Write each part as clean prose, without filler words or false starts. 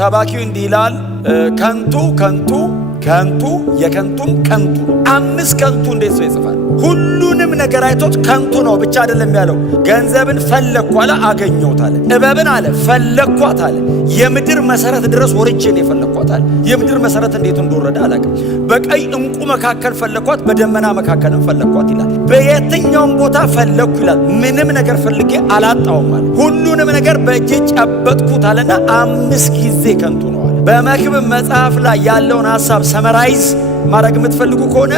ሰባኪው እንዲህ ይላል፣ ከንቱ ከንቱ ከንቱ የከንቱም ከንቱ። 5 ከንቱ እንዴት ሰው ይጽፋል? ሁሉንም ነገር አይቶት ከንቱ ነው ብቻ አይደለም ያለው። ገንዘብን ፈለግኩ አለ፣ አገኘሁት አለ። ጥበብን አለ ፈለግኳት አለ። የምድር መሰረት ድረስ ወርጄ ነው የፈለግኳት አለ። የምድር መሰረት እንዴት እንደወረደ አላውቅም። በቀይ እንቁ መካከል ፈለግኳት፣ በደመና መካከልም ፈለግኳት ይላል። በየትኛውም ቦታ ፈለግኩ ይላል። ምንም ነገር ፈልጌ አላጣውም አለ። ሁሉንም ነገር በእጄ ጨበጥኩት አለና 5 ጊዜ ከንቱ ነው አለ። በመክብብ መጽሐፍ ላይ ያለውን ሐሳብ ሰመራይዝ ማድረግ የምትፈልጉ ከሆነ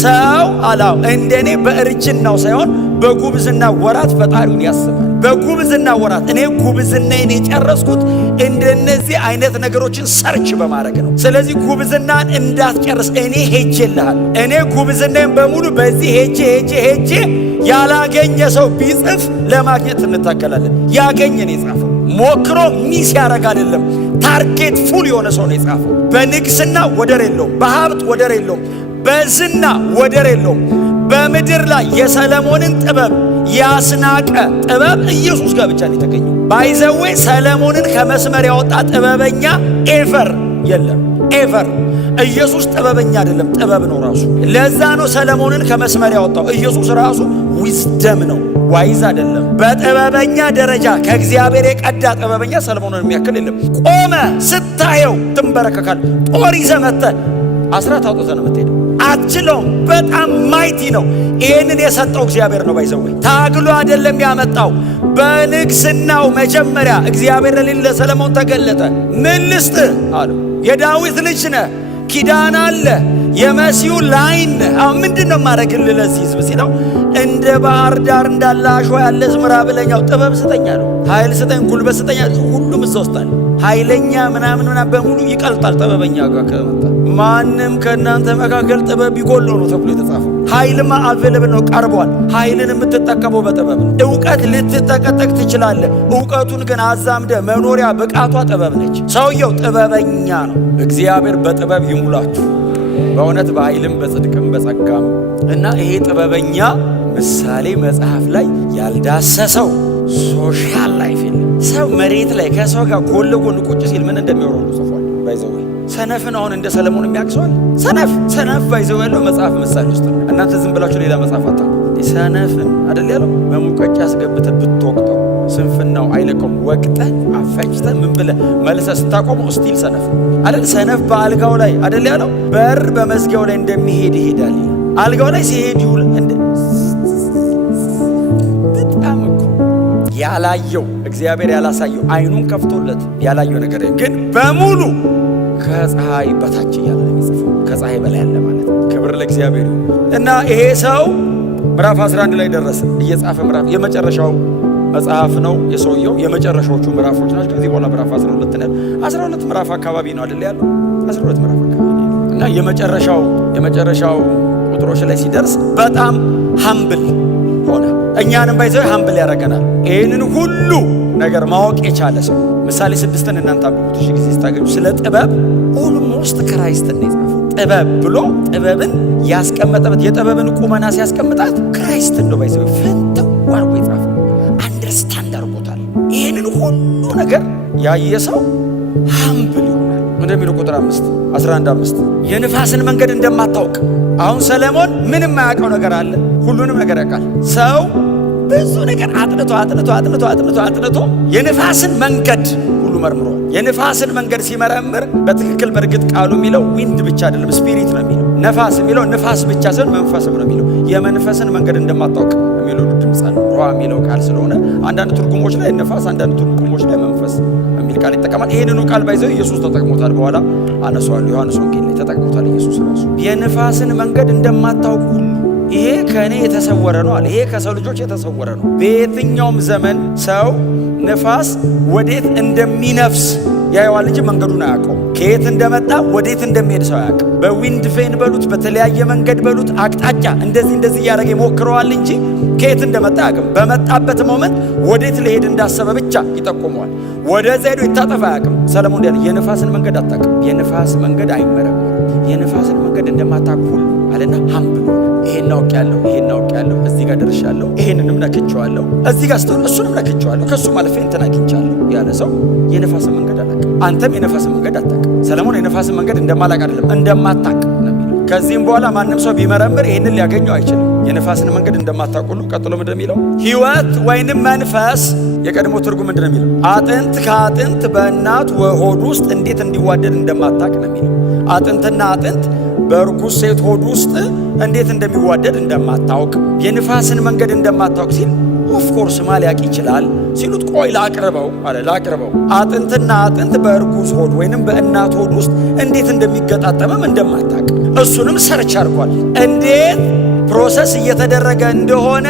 ሰው አላው እንደኔ በእርጅናው ሳይሆን በጉብዝና ወራት ፈጣሪውን ያስባል። በጉብዝና ወራት እኔ ጉብዝናዬን የጨረስኩት እንደነዚህ አይነት ነገሮችን ሰርች በማድረግ ነው። ስለዚህ ጉብዝናን እንዳትጨርስ እኔ ሄጄልሃል። እኔ ጉብዝናዬን በሙሉ በዚህ ሄጄ ያላገኘ ሰው ቢጽፍ ለማግኘት እንታገላለን። ያገኘን የጻፈው ሞክሮ ሚስ ያደርግ አይደለም። ታርጌት ፉል የሆነ ሰው ነው የጻፈው። በንግስና ወደር የለውም፣ በሀብት ወደር የለውም፣ በዝና ወደር የለውም። በምድር ላይ የሰለሞንን ጥበብ ያስናቀ ጥበብ ኢየሱስ ጋር ብቻ ነው የተገኘው። ባይዘዌ ሰለሞንን ከመስመር ያወጣ ጥበበኛ ኤቨር የለም። ኤቨር ኢየሱስ ጥበበኛ አይደለም፣ ጥበብ ነው ራሱ። ለዛ ነው ሰለሞንን ከመስመር ያወጣው። ኢየሱስ ራሱ ዊዝደም ነው፣ ዋይዝ አይደለም። በጥበበኛ ደረጃ ከእግዚአብሔር የቀዳ ጥበበኛ ሰለሞንን የሚያክል የለም። ቆመ ስታየው ትንበረከካል። ጦር ይዘህ መጥተህ አስራት አውጥተህ ነው የምትሄደው። አትችለውም። በጣም ማይቲ ነው። ይህንን የሰጠው እግዚአብሔር ነው። ባይዘወይ ታግሎ አይደለም ያመጣው። በንግስናው መጀመሪያ እግዚአብሔር ለሰለሞን ተገለጠ። ምን ልስጥህ አለው። የዳዊት ልጅ ነህ፣ ኪዳን አለ፣ የመሲሁ ላይን ነህ። አሁን ምንድነው ማድረግልህ ለዚህ ህዝብ ሲለው እንደ ባህር ዳር እንዳለ አሸዋ ያለ ዝምራ ብለኛው ጥበብ ስጠኝ አለው። ኃይል ስጠኝ፣ ጉልበት ስጠኝ። ሁሉም እዛ ውስጥ አለ። ኃይለኛ ምናምን በሙሉ ይቀልጣል ጥበበኛ ጋር ከመጣ። ማንም ከእናንተ መካከል ጥበብ ቢጎለው ነው ተብሎ የተጻፈው። ኃይልማ አቬለብል ነው፣ ቀርቧል። ኃይልን የምትጠቀመው በጥበብ ነው። እውቀት ልትጠቀጠቅ ትችላለህ። እውቀቱን ግን አዛምደ መኖሪያ ብቃቷ ጥበብ ነች። ሰውየው ጥበበኛ ነው። እግዚአብሔር በጥበብ ይሙላችሁ በእውነት በኃይልም በጽድቅም በጸጋም። እና ይሄ ጥበበኛ ምሳሌ መጽሐፍ ላይ ያልዳሰሰው ሶሻል ላይፍ የለም። ሰው መሬት ላይ ከሰው ጋር ጎን ለጎን ቁጭ ሲል ምን እንደሚወረው ጽፏል። ባይዘው ሰነፍን አሁን እንደ ሰለሞን የሚያክሰዋል። ሰነፍ ባይዘው ያለው መጽሐፍ ምሳሌ ውስጥ ነው። እናንተ ዝም ብላችሁ ሌላ መጽሐፍ አታ ሰነፍን አይደል ያለው በሙቀጫ አስገብተህ ብትወቅጠው ስንፍናው አይለቀም። ወቅተህ አፈጭተህ ምን ብለህ መልሰህ ስታቆመው ስቲል ሰነፍ አይደል። ሰነፍ በአልጋው ላይ አይደል ያለው በር በመዝጊያው ላይ እንደሚሄድ ይሄዳል። አልጋው ላይ ሲሄድ ይውል እንደ በጣም እኮ ያላየው እግዚአብሔር ያላሳየው አይኑን ከፍቶለት ያላየው ነገር ግን በሙሉ ከፀሐይ በታች እያለ ነው የሚጽፈው። ከፀሐይ በላይ ያለ ማለት ክብር ለእግዚአብሔር። እና ይሄ ሰው ምዕራፍ 11 ላይ ደረሰ። እየጻፈ ምዕራፍ የመጨረሻው መጽሐፍ ነው የሰውየው የመጨረሻዎቹ ምዕራፎች ናቸው። ከዚህ በኋላ ምዕራፍ 12 ነው። 12 ምዕራፍ አካባቢ ነው አይደል ያለው 12 ምዕራፍ አካባቢ እና የመጨረሻው ቁጥሮች ላይ ሲደርስ በጣም ሃምብል ሆነ። እኛንም ባይዘው ሃምብል ያደርገናል። ይህንን ሁሉ ነገር ማወቅ የቻለ ሰው ምሳሌ 6ን እናንተ አብቁት እሺ ጊዜ ስታገኙ ስለ ጥበብ ኦልሞስት ክራይስትን ነው የጻፈው። ጥበብ ብሎ ጥበብን ያስቀመጠበት የጥበብን ቁመና ሲያስቀምጣት ክራይስትን ነው ባይዘው ፍንተው አድርጎ የጻፈው። አንደርስታንድ አድርጎታል። ይህንን ሁሉ ነገር ያየ ሰው ሃምብል ይሆናል። እንደሚለው ቁጥር 11 የንፋስን መንገድ እንደማታውቅ። አሁን ሰለሞን ምንም የማያውቀው ነገር አለ፣ ሁሉንም ነገር ያውቃል። ሰው ብዙ ነገር አጥንቶ የንፋስን መንገድ ሁሉ መርምሯል። የንፋስን መንገድ ሲመረምር በትክክል በእርግጥ ቃሉ የሚለው ዊንድ ብቻ አይደለም ስፒሪት ነው የሚለው። ነፋስ የሚለው ንፋስ ብቻ ሳይሆን መንፈስም ነው የሚለው። የመንፈስን መንገድ እንደማታውቅ የሚለው ድምፅ አለ። ሩሃ የሚለው ቃል ስለሆነ አንዳንድ ትርጉሞች ላይ ነፋስ፣ አንዳንድ ትርጉሞች ላይ መንፈስ የሚል ቃል ይጠቀማል። ይህንኑ ቃል ባይዘው ኢየሱስ ተጠቅሞታል። በኋላ አነሳዋለሁ። ዮሐንስ ወንጌል ላይ ተጠቅሞታል ኢየሱስ ራሱ። የንፋስን መንገድ እንደማታውቅ ሁሉ ይሄ ከእኔ የተሰወረ ነው አለ። ይሄ ከሰው ልጆች የተሰወረ ነው። በየትኛውም ዘመን ሰው ንፋስ ወዴት እንደሚነፍስ ያየዋል እንጂ መንገዱን አያውቀውም። ከየት እንደመጣ ወዴት እንደሚሄድ ሰው አያውቅም። በዊንድ ፌን በሉት በተለያየ መንገድ በሉት አቅጣጫ እንደዚህ እያደረገ ይሞክረዋል እንጂ ከየት እንደመጣ አያውቅም። በመጣበት ሞመንት ወዴት ሊሄድ እንዳሰበ ብቻ ይጠቁመዋል። ወደዛ ሄዶ ይታጠፋ አያውቅም። ሰለሞን ያለ የንፋስን መንገድ አታውቅም። የንፋስ መንገድ አይመረመርም። የንፋስን መንገድ እንደማታውቅ ሁሉ አለና ሃምብል ሆነ። ይሄን አውቄያለሁ፣ እዚህ ጋር ደርሻለሁ፣ ይሄንንም ነክቼዋለሁ፣ እዚህ ጋር ስትሆን እሱንም ነክቼዋለሁ፣ ከሱ ማለፌ እንትን አግኝቻለሁ ያለ ሰው የንፋስን መንገድ አላውቅም። አንተም የነፋስን መንገድ አታውቅም። ሰለሞን የነፋስን መንገድ እንደማላቅ አይደለም እንደማታውቅ ነው የሚለው። ከዚህም በኋላ ማንም ሰው ቢመረምር ይህንን ሊያገኘው አይችልም። የነፋስን መንገድ እንደማታውቅ ሁሉ ቀጥሎ ምንድን ነው የሚለው? ሕይወት ወይንም መንፈስ የቀድሞ ትርጉም ምንድን ነው የሚለው? አጥንት ከአጥንት በእናት ሆድ ውስጥ እንዴት እንዲዋደድ እንደማታውቅ ነው የሚለው። አጥንትና አጥንት በእርጉዝ ሴት ሆድ ውስጥ እንዴት እንደሚዋደድ እንደማታውቅ፣ የንፋስን መንገድ እንደማታውቅ ሲል ኦፍኮርስ ማሊያቅ ይችላል ሲሉት፣ ቆይ ላቅርበው አለ። ላቅርበው አጥንትና አጥንት በእርጉዝ ሆድ ወይንም በእናት ሆድ ውስጥ እንዴት እንደሚገጣጠምም እንደማታውቅ እሱንም ሰርች አድርጓል። እንዴት ፕሮሰስ እየተደረገ እንደሆነ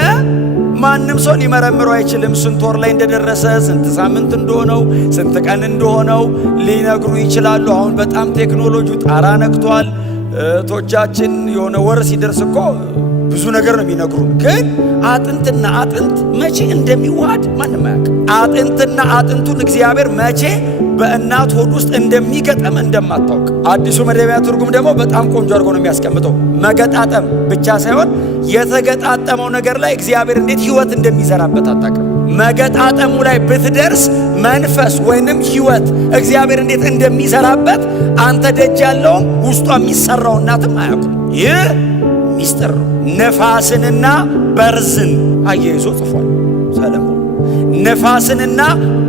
ማንም ሰው ሊመረምረው አይችልም። ስንት ወር ላይ እንደደረሰ፣ ስንት ሳምንት እንደሆነው፣ ስንት ቀን እንደሆነው ሊነግሩ ይችላሉ። አሁን በጣም ቴክኖሎጂው ጣራ ነክቷል። እህቶቻችን የሆነ ወር ሲደርስ እኮ ብዙ ነገር ነው የሚነግሩን። ግን አጥንትና አጥንት መቼ እንደሚዋሃድ ማንም አያውቅም። አጥንትና አጥንቱን እግዚአብሔር መቼ በእናት ሆድ ውስጥ እንደሚገጠም እንደማታውቅ አዲሱ መደበኛ ትርጉም ደግሞ በጣም ቆንጆ አድርጎ ነው የሚያስቀምጠው። መገጣጠም ብቻ ሳይሆን የተገጣጠመው ነገር ላይ እግዚአብሔር እንዴት ሕይወት እንደሚዘራበት አታውቅም። መገጣጠሙ ላይ ብትደርስ መንፈስ ወይንም ሕይወት እግዚአብሔር እንዴት እንደሚዘራበት አንተ ደጅ ያለውም ውስጧ የሚሰራው እናትም አያውቁም። ይህ ሚስጥር ነው። ነፋስንና በርዝን አያይዞ ጽፏል ሰለሞን። ነፋስንና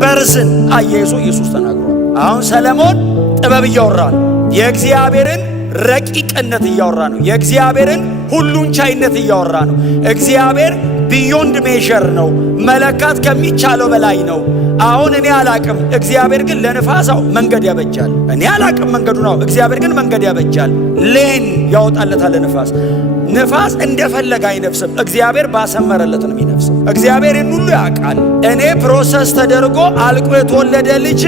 በርዝን አያይዞ ኢየሱስ ተናግሯል። አሁን ሰለሞን ጥበብ እያወራ ነው። የእግዚአብሔርን ረቂቅነት እያወራ ነው። የእግዚአብሔርን ሁሉን ቻይነት እያወራ ነው። እግዚአብሔር ቢዮንድ ሜዥር ነው፣ መለካት ከሚቻለው በላይ ነው። አሁን እኔ አላቅም፣ እግዚአብሔር ግን ለነፋሳው መንገድ ያበጃል። እኔ አላቅም መንገዱ ነው፣ እግዚአብሔር ግን መንገድ ያበጃል። ሌን ያወጣለታል ለነፋስ። ነፋስ እንደፈለገ አይነፍስም፣ እግዚአብሔር ባሰመረለት ነው የሚነፍሰው። እግዚአብሔርን ሁሉ ያውቃል። እኔ ፕሮሰስ ተደርጎ አልቆ የተወለደ ልጅ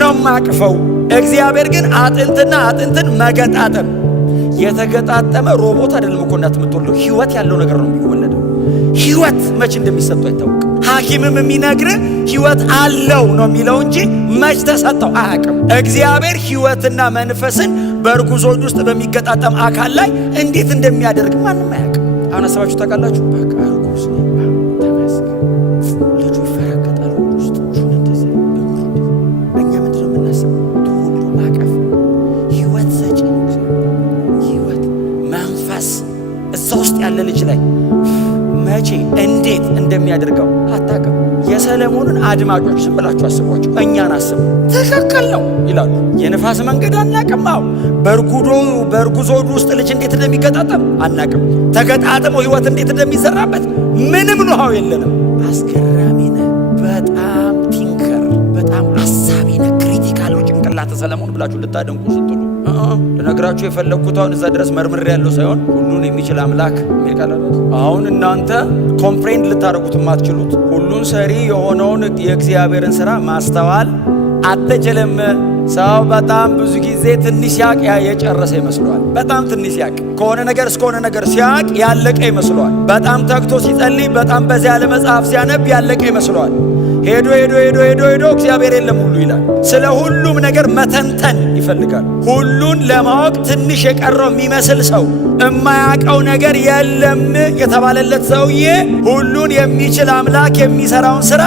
ነው ማቅፈው። እግዚአብሔር ግን አጥንትና አጥንትን መገጣጠም፣ የተገጣጠመ ሮቦት አይደለም እኮ እናት የምትወልደው፣ ሕይወት ያለው ነገር ነው የሚወለደው። ሕይወት መች እንደሚሰጠው አይታወቅም። ሐኪምም የሚነግር ሕይወት አለው ነው የሚለው እንጂ መች ተሰጠው አያውቅም። እግዚአብሔር ሕይወትና መንፈስን በእርጉዝ ሆድ ውስጥ በሚገጣጠም አካል ላይ እንዴት እንደሚያደርግ ማንም አያውቅም። አሁን አሰባችሁ ታውቃላችሁ? በቃ እርጉዝ ተመስገን፣ ልጁ ይፈረገጣል ሆድ ውስጥ እንደዚህ። እኛ ምንድነው የምናስበው? ሁሉ ማቀፍ ሕይወት ሰጪ ነው እግዚአብሔር። ሕይወት መንፈስ እዛ ውስጥ ያለ ልጅ ላይ መቼ እንዴት እንደሚያደርገው አታውቅም። የሰለሞንን አድማጮች ዝም ብላችሁ አስቧቸው፣ እኛን አስቡ። ትክክል ነው ይላሉ። የነፋስ መንገድ አናቅም። አዎ በእርጉዝ ሆድ ውስጥ ልጅ እንዴት እንደሚገጣጠም አናቅም። ተገጣጥሞ ሕይወት እንዴት እንደሚዘራበት ምንም ኖሃው የለንም። አስገራሚ ነህ። በጣም ቲንከር፣ በጣም አሳቢ ነህ። ክሪቲካል ነው ጭንቅላተ ሰለሞን ብላችሁ ልታደንቁ ስትሉ ልነግራችሁ የፈለግኩት አሁን እዛ ድረስ መርምሬ ያለው ሳይሆን ሁሉን የሚችል አምላክ የሚል ቃል አለ። አሁን እናንተ ኮምፕሬንድ ልታደርጉት የማትችሉት ሁሉን ሰሪ የሆነውን የእግዚአብሔርን ሥራ ማስተዋል አትችልም። ሰው በጣም ብዙ ጊዜ ትንሽ ያቅ የጨረሰ ይመስለዋል። በጣም ትንሽ ያቅ ከሆነ ነገር እስከሆነ ነገር ሲያቅ ያለቀ ይመስለዋል። በጣም ተግቶ ሲጸልይ፣ በጣም በዚያ ያለ መጽሐፍ ሲያነብ ያለቀ ይመስለዋል። ሄዶ እግዚአብሔር የለም ሁሉ ይላል። ስለ ሁሉም ነገር መተንተን ይፈልጋል። ሁሉን ለማወቅ ትንሽ የቀረው የሚመስል ሰው እማያውቀው ነገር የለም የተባለለት ሰውዬ ሁሉን የሚችል አምላክ የሚሰራውን ሥራ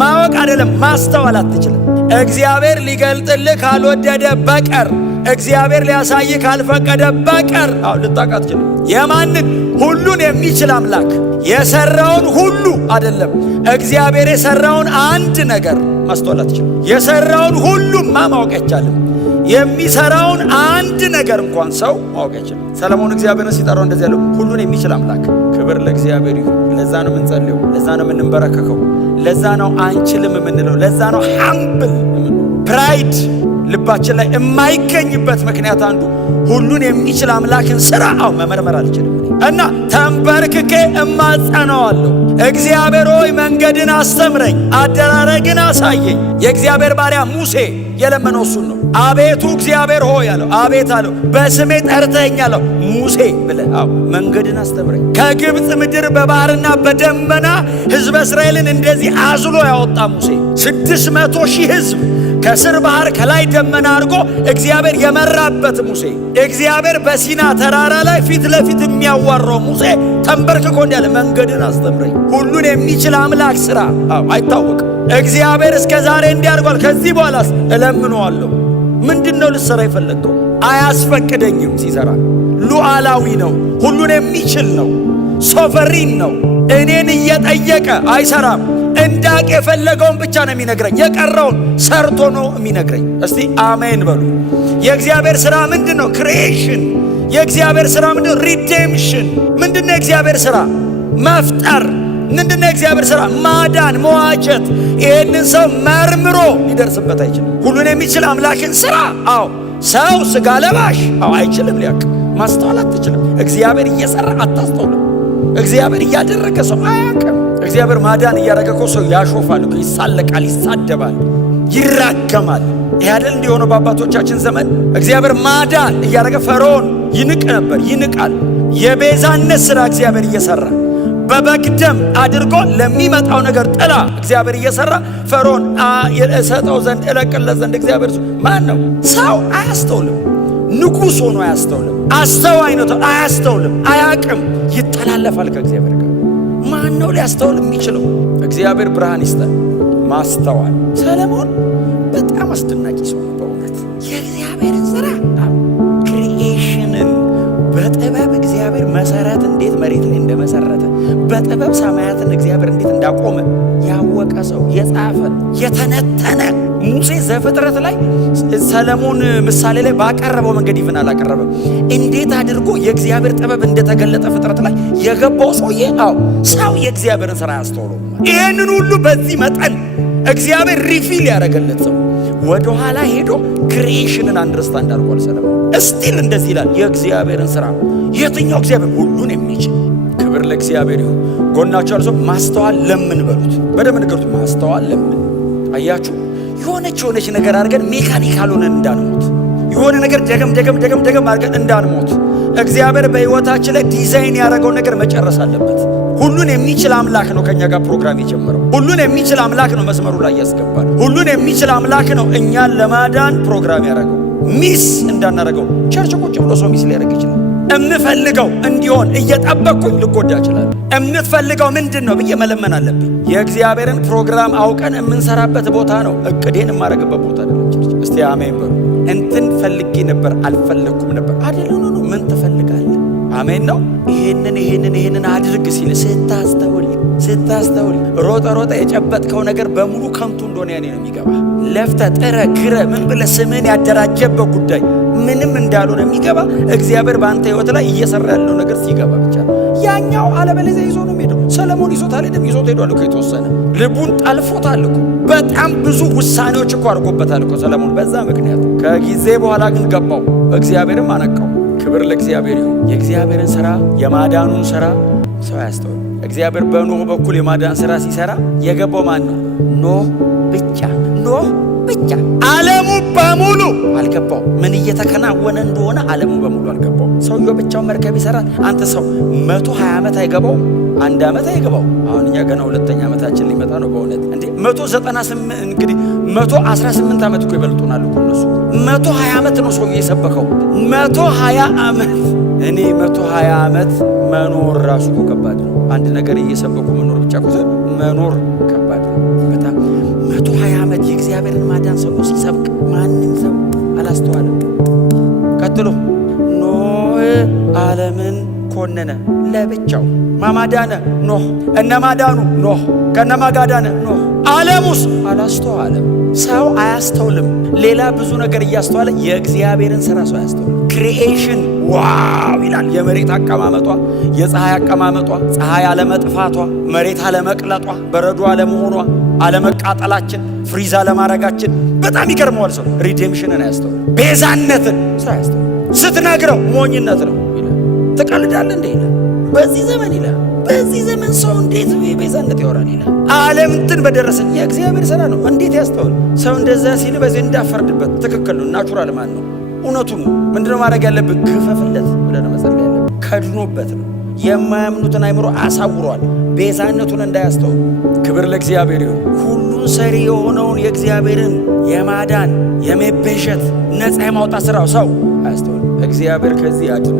ማወቅ አይደለም ማስተዋል አትችልም። እግዚአብሔር ሊገልጥልህ ካልወደደ በቀር፣ እግዚአብሔር ሊያሳይ ካልፈቀደ በቀር ልታውቅ አትችልም። የማንን ሁሉን የሚችል አምላክ የሰራውን ሁሉ አይደለም፣ እግዚአብሔር የሰራውን አንድ ነገር ማስተዋል አትችልም። የሰራውን ሁሉማ ማወቅ አይቻልም። የሚሰራውን አንድ ነገር እንኳን ሰው ማወቅ አይችልም። ሰለሞን እግዚአብሔርን ሲጠራው እንደዚህ ያለው ሁሉን የሚችል አምላክ። ክብር ለእግዚአብሔር ይሁን። ለዛ ነው የምንጸልየው፣ ለዛ ነው የምንበረከከው፣ ለዛ ነው አንችልም የምንለው፣ ለዛ ነው ሃምብል ፕራይድ ልባችን ላይ የማይገኝበት ምክንያት አንዱ ሁሉን የሚችል አምላክን ሥራ መመርመር አልችልም እና ተንበርክኬ እማጸነዋለሁ። እግዚአብሔር ሆይ መንገድን አስተምረኝ፣ አደራረግን አሳየኝ። የእግዚአብሔር ባሪያ ሙሴ የለመነው እሱን ነው። አቤቱ እግዚአብሔር ሆይ አለው። አቤት አለው። በስሜ ጠርተኸኝ አለው። ሙሴ ብለህ መንገድን አስተምረኝ። ከግብፅ ምድር በባህርና በደመና ሕዝበ እስራኤልን እንደዚህ አዝሎ ያወጣ ሙሴ 600,000 ሕዝብ ከስር ባህር ከላይ ደመና አድርጎ እግዚአብሔር የመራበት ሙሴ፣ እግዚአብሔር በሲና ተራራ ላይ ፊት ለፊት የሚያዋራው ሙሴ ተንበርክኮ እንዲያለ መንገድን አስተምረኝ። ሁሉን የሚችል አምላክ ሥራ አይታወቅም። እግዚአብሔር እስከ ዛሬ እንዲያርጓል፣ ከዚህ በኋላስ እለምነዋለሁ። ምንድነው ልሰራ የፈለግከው? አያስፈቅደኝም። ሲሰራ ሉዓላዊ ነው፣ ሁሉን የሚችል ነው፣ ሶቨሪን ነው። እኔን እየጠየቀ አይሰራም። እንዳቅ የፈለገውን ብቻ ነው የሚነግረኝ፣ የቀረውን ሰርቶ ነው የሚነግረኝ። እስቲ አሜን በሉ። የእግዚአብሔር ሥራ ምንድነው? ክሪኤሽን። የእግዚአብሔር ሥራ ምንድነው? ሪዴምሽን። ምንድነው የእግዚአብሔር ሥራ? መፍጠር። ምንድነው የእግዚአብሔር ሥራ? ማዳን፣ መዋጀት። ይህንን ሰው መርምሮ ሊደርስበት አይችልም። ሁሉን የሚችል አምላክን ሥራ ሰው ሥጋ ለባሽ አይችልም ሊያውቅ። ማስተዋል አትችልም። እግዚአብሔር እየሠራ አታስተውልም። እግዚአብሔር እያደረገ ሰው አያውቅም። እግዚአብሔር ማዳን እያደረገ ሰው ያሾፋል፣ ይሳለቃል፣ ይሳደባል፣ ይራገማል። ይህ አይደል እንዲሆነው በአባቶቻችን ዘመን እግዚአብሔር ማዳን እያደረገ ፈርዖን ይንቅ ነበር፣ ይንቃል። የቤዛነት ሥራ እግዚአብሔር እየሠራ በበግ ደም አድርጎ ለሚመጣው ነገር ጥላ እግዚአብሔር እየሠራ ፈርዖን የሰጠው ዘንድ እለቅለት ዘንድ እግዚአብሔር ማን ነው? ሰው አያስተውልም። ንጉሥ ሆኖ አያስተውልም። አስተዋይ ነው አያስተውልም፣ አያቅም፣ ይተላለፋል ከእግዚአብሔር ጋር። ማን ነው ሊያስተውል የሚችለው? እግዚአብሔር ብርሃን ይስጠን ማስተዋል። ሰለሞን በጣም አስደናቂ ሰው ነው በእውነት። የእግዚአብሔርን ሥራ ክሪኤሽንን በጥበብ እግዚአብሔር መሰረት እንዴት መሬት ላይ እንደመሰረተ፣ በጥበብ ሰማያትን እግዚአብሔር እንዴት እንዳቆመ ያወቀ ሰው፣ የጻፈ የተነተነ። ሙሴ ዘፍጥረት ላይ ሰለሞን ምሳሌ ላይ ባቀረበው መንገድ ይፍን አላቀረበም። እንዴት አድርጎ የእግዚአብሔር ጥበብ እንደተገለጠ ፍጥረት ላይ የገባው ሰውዬ ሰው የእግዚአብሔርን ሥራ ያስተውለው። ይህንን ሁሉ በዚህ መጠን እግዚአብሔር ሪፊል ያደረገለት ሰው ወደ ኋላ ሄዶ ክሪኤሽንን አንደርስታንድ አድርጓል ሰለሞን። እስቲል እንደዚህ ይላል የእግዚአብሔርን ሥራ። የትኛው እግዚአብሔር? ሁሉን የሚችል። ክብር ለእግዚአብሔር ይሁን። ጎናቸው ያለው ሰው ማስተዋል ለምን በሉት፣ በደንብ ንገሩት። ማስተዋል ለምን። አያችሁ፣ የሆነች ነገር አድርገን ሜካኒካል ሆነን እንዳንሞት፣ የሆነ ነገር ደገም አድርገን እንዳንሞት እግዚአብሔር በሕይወታችን ላይ ዲዛይን ያደረገው ነገር መጨረስ አለበት። ሁሉን የሚችል አምላክ ነው ከኛ ጋር ፕሮግራም የጀመረው። ሁሉን የሚችል አምላክ ነው መስመሩ ላይ ያስገባል። ሁሉን የሚችል አምላክ ነው እኛን ለማዳን ፕሮግራም ያደረገው። ሚስ እንዳናደረገው ቸርች ቁጭ ብሎ ሰው ሚስ ሊያደርግ ይችላል። እምፈልገው እንዲሆን እየጠበቅኩኝ ልጎዳ እችላለሁ። እምትፈልገው ምንድን ነው ብዬ መለመን አለብኝ። የእግዚአብሔርን ፕሮግራም አውቀን የምንሰራበት ቦታ ነው፣ እቅዴን የማደርግበት ቦታ አይደለም። ቸርች እስቲ አሜን በሉ። እንትን ፈልጌ ነበር አልፈለኩም ነበር አይደለም። ምን ትፈልጋለህ? አሜን ነው። ይሄንን አድርግ ሲል ስታስተውል ሮጠ የጨበጥከው ነገር በሙሉ ከንቱ እንደሆነ ያኔ ነው የሚገባ። ለፍተ ጥረ ግረ ምን ብለህ ስምን ያደራጀበት ጉዳይ ምንም እንዳልሆነ የሚገባ እግዚአብሔር በአንተ ሕይወት ላይ እየሰራ ያለው ነገር ሲገባ ብቻ። ያኛው አለበለዚያ ይዞ ነው የሚሄደው። ሰለሞን ይዞት አልሄደም፣ ይዞት ሄዷል እኮ የተወሰነ ልቡን ጠልፎታል እኮ። በጣም ብዙ ውሳኔዎች እኮ አድርጎበታል እኮ ሰለሞን በዛ ምክንያት። ከጊዜ በኋላ ግን ገባው፣ እግዚአብሔርም አነቃው። ክብር ለእግዚአብሔር ይሁን። የእግዚአብሔርን ሥራ የማዳኑን ሥራ ሰው ያስተውል። እግዚአብሔር በኖህ በኩል የማዳን ሥራ ሲሰራ የገባው ማን ነው? ኖህ ብቻ። ዓለሙ በሙሉ አልገባው። ምን እየተከናወነ እንደሆነ ዓለሙ በሙሉ አልገባው። ሰውየው ብቻውን መርከብ ይሰራል። አንተ ሰው 120 ዓመት አይገባው፣ 1 ዓመት አይገባው። አሁን እኛ ገና 2ኛ ዓመታችን ሊመጣ ነው በእውነት እንዴ። 198 እንግዲህ 118 ዓመት እኮ ይበልጡናል እኮ እነሱ። 120 ዓመት ነው ሰውየው የሰበከው። 120 ዓመት። እኔ 120 ዓመት መኖር ራሱ እኮ ከባድ ነው። አንድ ነገር እየሰበኩ መኖር ብቻ እኮ መኖር ከባድ ነው በጣም። 120 ዓመት የእግዚአብሔርን ማዳን ሰው ሲሰብክ ማንም ሰው አላስተዋለም። ቀጥሎ ኖህ ዓለምን ኮነነ ለብቻው። ማማዳነ ኖህ፣ እነማዳኑ ኖህ፣ ከነማጋዳነ ኖህ። ዓለሙስ አላስተዋለም። ሰው አያስተውልም። ሌላ ብዙ ነገር እያስተዋለ የእግዚአብሔርን ሥራ ሰው አያስተውልም። ክሪኤሽን ዋው ይላል። የመሬት አቀማመጧ፣ የፀሐይ አቀማመጧ፣ ፀሐይ አለመጥፋቷ፣ መሬት አለመቅለጧ፣ በረዶ አለመሆኗ፣ አለመቃጠላችን፣ ፍሪዝ አለማረጋችን በጣም ይገርመዋል። ሰው ሪዴምሽንን አያስተውልም። ቤዛነትን ሰው አያስተውልም። ስትነግረው ሞኝነት ነው ይላል። ትቀልዳለህ እንዴ ይላል። በዚህ ዘመን ይላል። በዚህ ዘመን ሰው እንዴት ቤዛነት ያወራል ይላል። ዓለም እንትን በደረሰኝ የእግዚአብሔር ሥራ ነው። እንዴት ያስተውል ሰው? እንደዛ ሲል በዚህ እንዳፈርድበት ትክክል ነው። ናቹራል ማን ነው? እውነቱን ነው። ምንድነው ማድረግ ያለብህ? ግፈፍለት ብለህ ነው መጸለይ ያለብህ። ከድኖበት ነው። የማያምኑትን አይምሮ አሳውሯል፣ ቤዛነቱን እንዳያስተውል። ክብር ለእግዚአብሔር ይሁን። ሁሉን ሰሪ የሆነውን የእግዚአብሔርን የማዳን የመቤዠት ነፃ የማውጣት ሥራው ሰው አያስተውል። እግዚአብሔር ከዚህ ያድን።